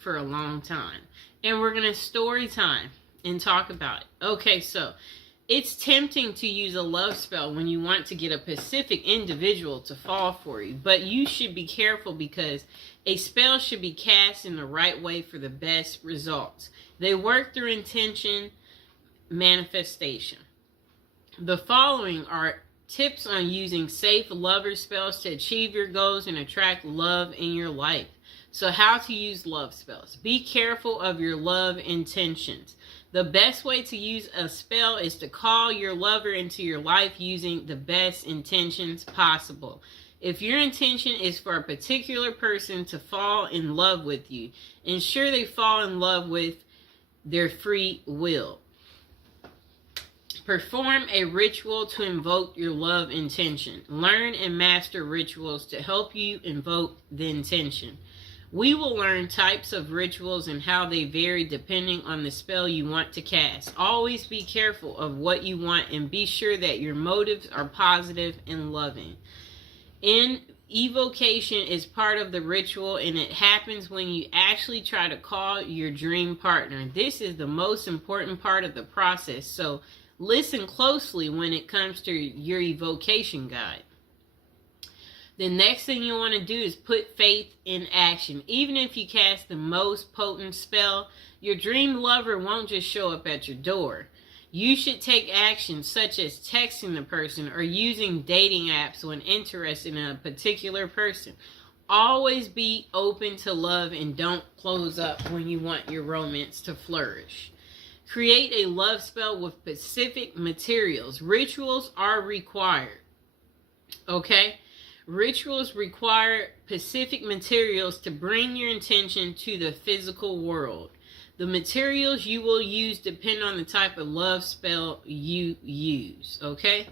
for a long time. And we're going to story time and talk about it. Okay, so it's tempting to use a love spell when you want to get a specific individual to fall for you, but you should be careful because a spell should be cast in the right way for the best results. They work through intention, manifestation. The following are tips on using safe lover spells to achieve your goals and attract love in your life. So how to use love spells. Be careful of your love intentions. The best way to use a spell is to call your lover into your life using the best intentions possible. If your intention is for a particular person to fall in love with you, ensure they fall in love with their free will. Perform a ritual to invoke your love intention. Learn and master rituals to help you invoke the intention. We will learn types of rituals and how they vary depending on the spell you want to cast. Always be careful of what you want and be sure that your motives are positive and loving. Evocation is part of the ritual, and it happens when you actually try to call your dream partner. This is the most important part of the process, so listen closely when it comes to your evocation guide. The next thing you want to do is put faith in action. Even if you cast the most potent spell, your dream lover won't just show up at your door. You should take action such as texting the person or using dating apps when interested in a particular person. Always be open to love and don't close up when you want your romance to flourish. Create a love spell with specific materials. Rituals are required. Okay? Rituals require specific materials to bring your intention to the physical world. The materials you will use depend on the type of love spell you use, okay?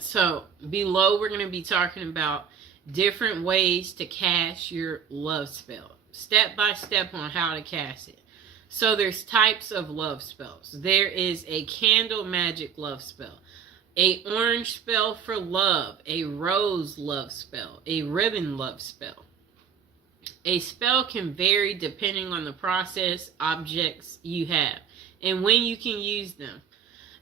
So, below we're going to be talking about different ways to cast your love spell. Step by step on how to cast it. So, there's types of love spells. There is a candle magic love spell. A orange spell for love, a rose love spell, a ribbon love spell. A spell can vary depending on the process, objects you have, and when you can use them.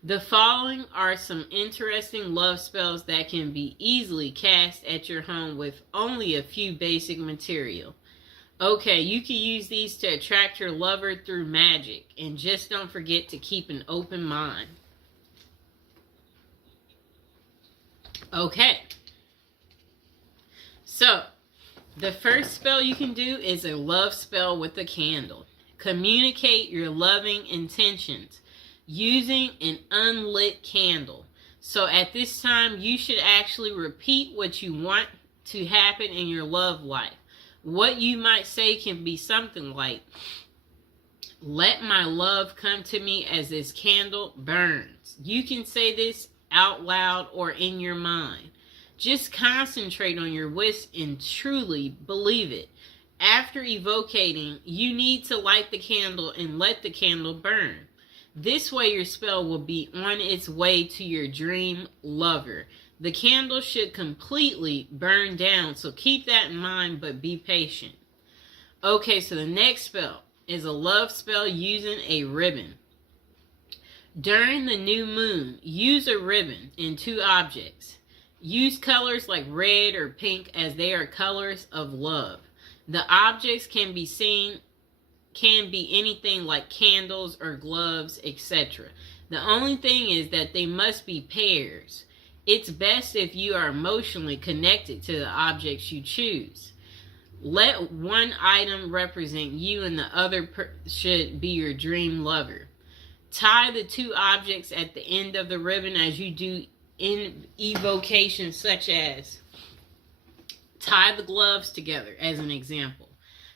The following are some interesting love spells that can be easily cast at your home with only a few basic material. Okay, you can use these to attract your lover through magic, and just don't forget to keep an open mind. Okay, so the first spell you can do is a love spell with a candle. Communicate your loving intentions using an unlit candle. So at this time, you should actually repeat what you want to happen in your love life. What you might say can be something like, "Let my love come to me as this candle burns." You can say this out loud or in your mind. Just concentrate on your wish and truly believe it. After evocating, you need to light the candle and let the candle burn. This way your spell will be on its way to your dream lover. The candle should completely burn down, so keep that in mind, but be patient. Okay, so the next spell is a love spell using a ribbon. During the new moon, use a ribbon in 2 objects. Use colors like red or pink as they are colors of love. The objects can be anything like candles or gloves, etc. The only thing is that they must be pairs. It's best if you are emotionally connected to the objects you choose. Let one item represent you and the other should be your dream lover. Tie the 2 objects at the end of the ribbon as you do in evocation, such as tie the gloves together as an example.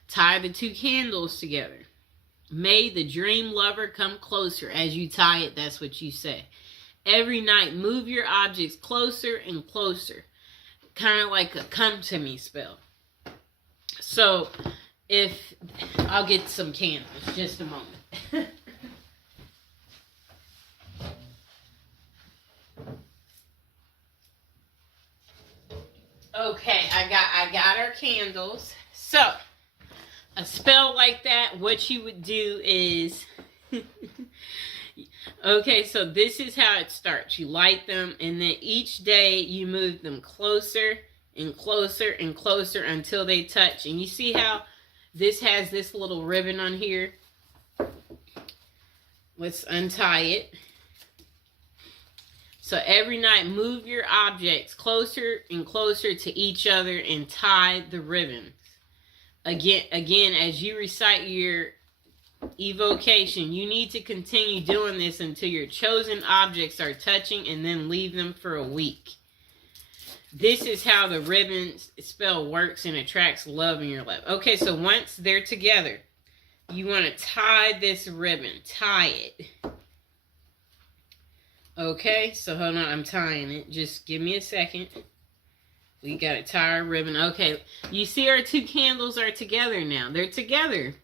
Tie the 2 candles together. May the dream lover come closer. As you tie it, that's what you say. Every night, move your objects closer and closer. Kind of like a come to me spell. So, I'll get some candles, just a moment. Okay, I got our candles. So, a spell like that, what you would do is, okay, so this is how it starts. You light them, and then each day you move them closer and closer and closer until they touch. And you see how this has this little ribbon on here? Let's untie it. So every night, move your objects closer and closer to each other and tie the ribbons. Again, as you recite your evocation, you need to continue doing this until your chosen objects are touching, and then leave them for a week. This is how the ribbon spell works and attracts love in your life. Okay, so once they're together, you want to tie this ribbon. Tie it. Okay, so hold on, I'm tying it. Just give me a second. We got to tie our ribbon. Okay, you see our two candles are together now. They're together.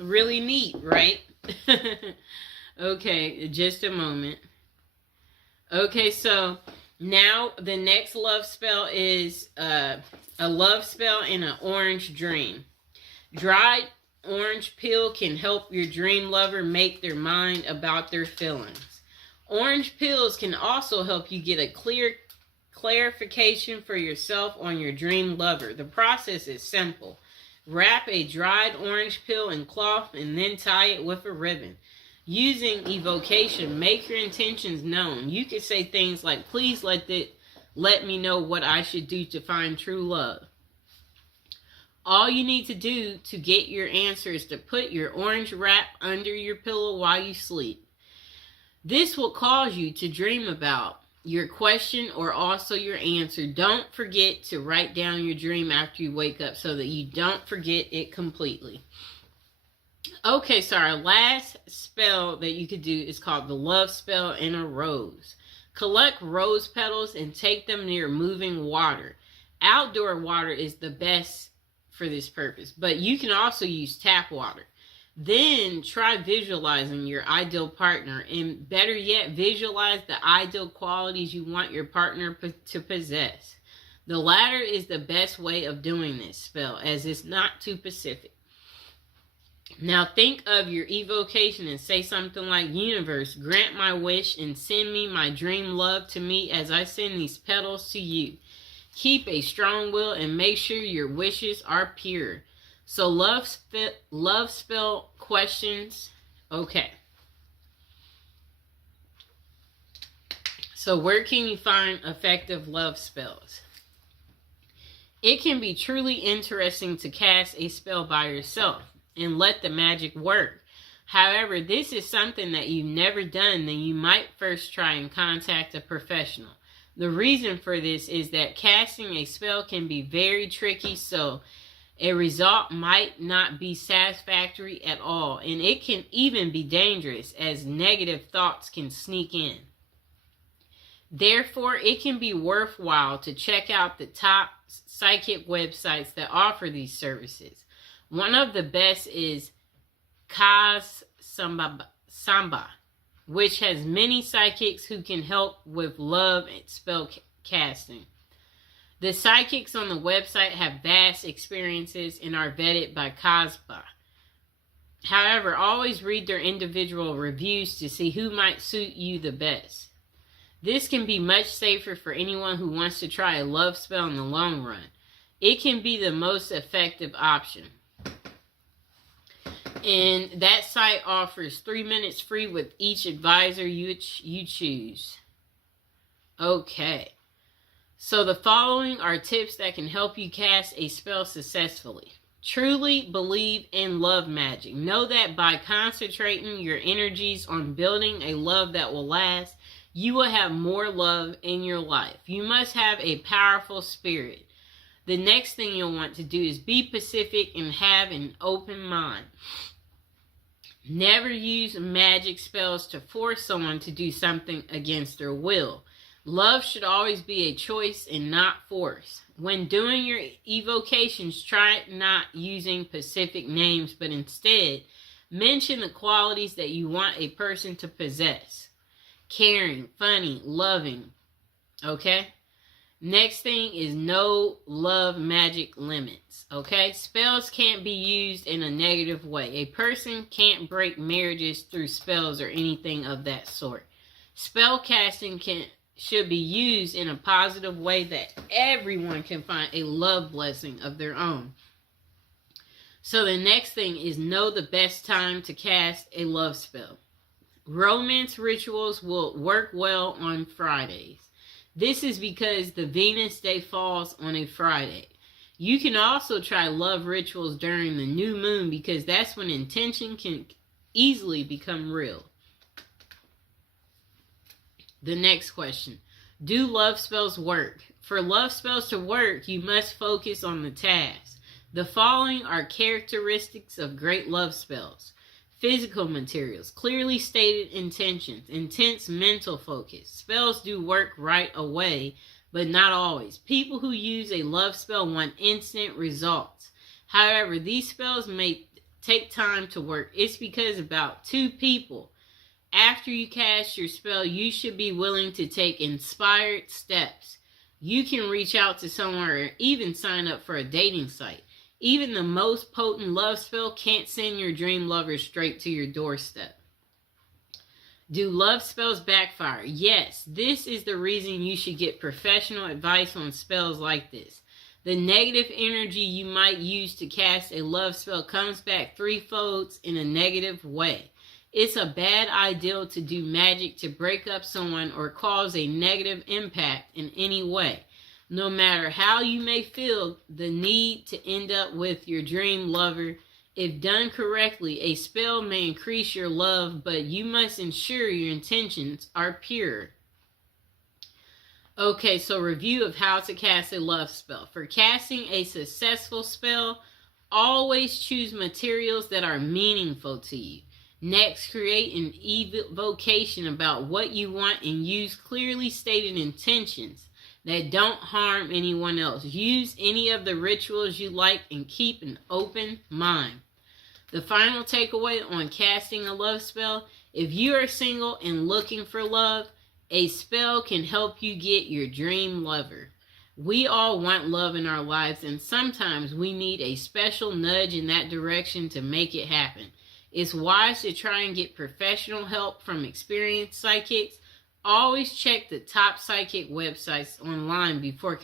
Really neat, right? Okay, just a moment. Okay, so now the next love spell is a love spell in an orange dream. Dried orange peel can help your dream lover make their mind about their feelings. Orange peels can also help you get a clear clarification for yourself on your dream lover. The process is simple. Wrap a dried orange peel in cloth and then tie it with a ribbon. Using evocation, make your intentions known. You can say things like, please let me know what I should do to find true love. All you need to do to get your answer is to put your orange wrap under your pillow while you sleep. This will cause you to dream about your question or also your answer. Don't forget to write down your dream after you wake up so that you don't forget it completely. Okay, so our last spell that you could do is called the love spell in a rose. Collect rose petals and take them near moving water. Outdoor water is the best for this purpose, but you can also use tap water. Then try visualizing your ideal partner, and better yet, visualize the ideal qualities you want your partner to possess. The latter is the best way of doing this spell, as it's not too specific. Now think of your evocation and say something like, universe, grant my wish and send me my dream love to me as I send these petals to you. Keep a strong will and make sure your wishes are pure. So love spell questions. Okay. So where can you find effective love spells? It can be truly interesting to cast a spell by yourself and let the magic work. However, this is something that you've never done, then you might first try and contact a professional. The reason for this is that casting a spell can be very tricky, so a result might not be satisfactory at all, and it can even be dangerous as negative thoughts can sneak in. Therefore, it can be worthwhile to check out the top psychic websites that offer these services. One of the best is Kaz Samba, which has many psychics who can help with love and spell casting. The psychics on the website have vast experiences and are vetted by Kazba. However, always read their individual reviews to see who might suit you the best. This can be much safer for anyone who wants to try a love spell in the long run. It can be the most effective option. And that site offers 3 minutes free with each advisor you choose. Okay. So the following are tips that can help you cast a spell successfully. Truly believe in love magic. Know that by concentrating your energies on building a love that will last, you will have more love in your life. You must have a powerful spirit. The next thing you'll want to do is be pacific and have an open mind. Never use magic spells to force someone to do something against their will. Love should always be a choice and not force. When doing your evocations, try not using specific names, but instead mention the qualities that you want a person to possess. Caring, funny, loving. Okay? Next thing is no love magic limits. Okay? Spells can't be used in a negative way. A person can't break marriages through spells or anything of that sort. Spell casting should be used in a positive way that everyone can find a love blessing of their own. So the next thing is know the best time to cast a love spell. Romance rituals will work well on Fridays. This is because the Venus day falls on a Friday. You can also try love rituals during the new moon because that's when intention can easily become real. The next question. Do love spells work? For love spells to work, you must focus on the task. The following are characteristics of great love spells. Physical materials, clearly stated intentions, intense mental focus. Spells do work right away, but not always. People who use a love spell want instant results. However, these spells may take time to work. It's because about 2 people. After you cast your spell, you should be willing to take inspired steps. You can reach out to someone or even sign up for a dating site. Even the most potent love spell can't send your dream lover straight to your doorstep. Do love spells backfire? Yes, this is the reason you should get professional advice on spells like this. The negative energy you might use to cast a love spell comes back threefold in a negative way. It's a bad idea to do magic to break up someone or cause a negative impact in any way. No matter how you may feel the need to end up with your dream lover, if done correctly, a spell may increase your love, but you must ensure your intentions are pure. Okay, so review of how to cast a love spell. For casting a successful spell, always choose materials that are meaningful to you. Next, create an evocation about what you want and use clearly stated intentions that don't harm anyone else. Use any of the rituals you like and keep an open mind. The final takeaway on casting a love spell: if you are single and looking for love, a spell can help you get your dream lover. We all want love in our lives, and sometimes we need a special nudge in that direction to make it happen. It's wise to try and get professional help from experienced psychics. Always check the top psychic websites online before